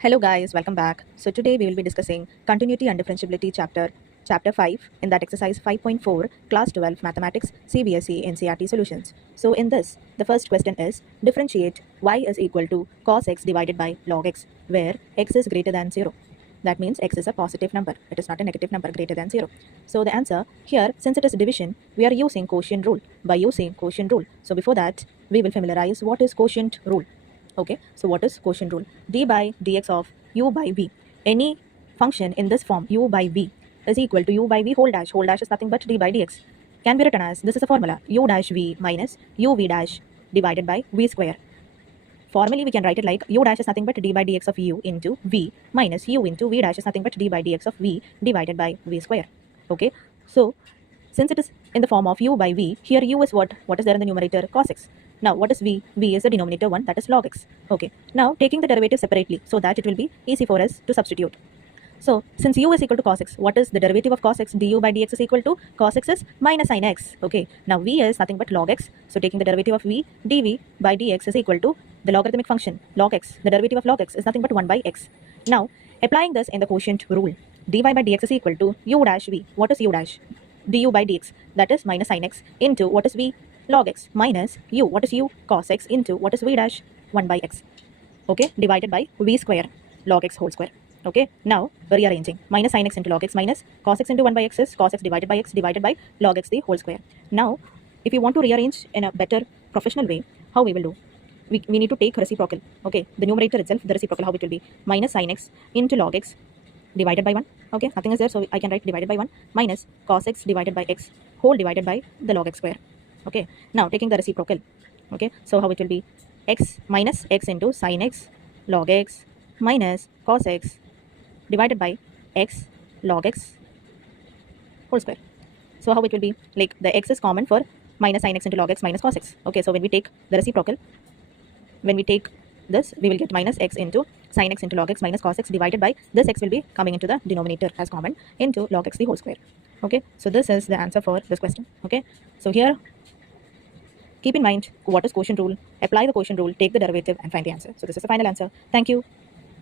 Hello guys, welcome back. So today we will be discussing continuity and differentiability chapter 5 in that exercise 5.4 class 12 mathematics CBSE NCERT solutions. So in this, the first question is differentiate y is equal to cos x divided by log x where x is greater than 0. That means x is a positive number. It is not a negative number greater than 0. So the answer here, since it is division, we are using quotient rule. By using quotient rule. So before that, we will familiarize what is quotient rule. Okay, so what is quotient rule? D by dx of u by v. Any function in this form u by v is equal to u by v whole dash. Whole dash is nothing but d by dx. Can be written as, this is a formula, u dash v minus uv dash divided by v square. Formally, we can write it like u dash is nothing but d by dx of u into v minus u into v dash is nothing but d by dx of v divided by v square. Okay, so since it is in the form of u by v, here u is what? What is there in the numerator? Cos x. Now, what is v? V is the denominator one, that is log x. Okay, now taking the derivative separately so that it will be easy for us to substitute. So, since u is equal to cos x, what is the derivative of cos x? Du by dx is equal to cos x is minus sin x. Okay, now v is nothing but log x. So, taking the derivative of v, dv by dx is equal to the logarithmic function log x. The derivative of log x is nothing but 1 by x. Now, applying this in the quotient rule, dy by dx is equal to u dash v. What is u dash? Du by dx, that is minus sin x, into what is v? Log x minus u, what is u? Cos x, into what is v dash? 1 by x. Okay, divided by v square log x whole square. Okay, now rearranging, minus sin x into log x minus cos x into 1 by x is cos x divided by log x the whole square. Now, if you want to rearrange in a better professional way, how we will do? We need to take reciprocal. Okay, the numerator itself, the reciprocal, how it will be? Minus sin x into log x divided by 1. Okay, nothing is there, so I can write divided by 1 minus cos x divided by x whole divided by the log x square. Okay, now taking the reciprocal. Okay, so how it will be? X minus x into sin x log x minus cos x divided by x log x whole square. So how it will be? Like the x is common for minus sin x into log x minus cos x. Okay, so when we take the reciprocal, when we take this, we will get minus x into sin x into log x minus cos x divided by this x will be coming into the denominator as common into log x the whole square. Okay, so this is the answer for this question. Okay, so here keep in mind what is quotient rule, apply the quotient rule, take the derivative and find the answer. So this is the final answer. Thank you.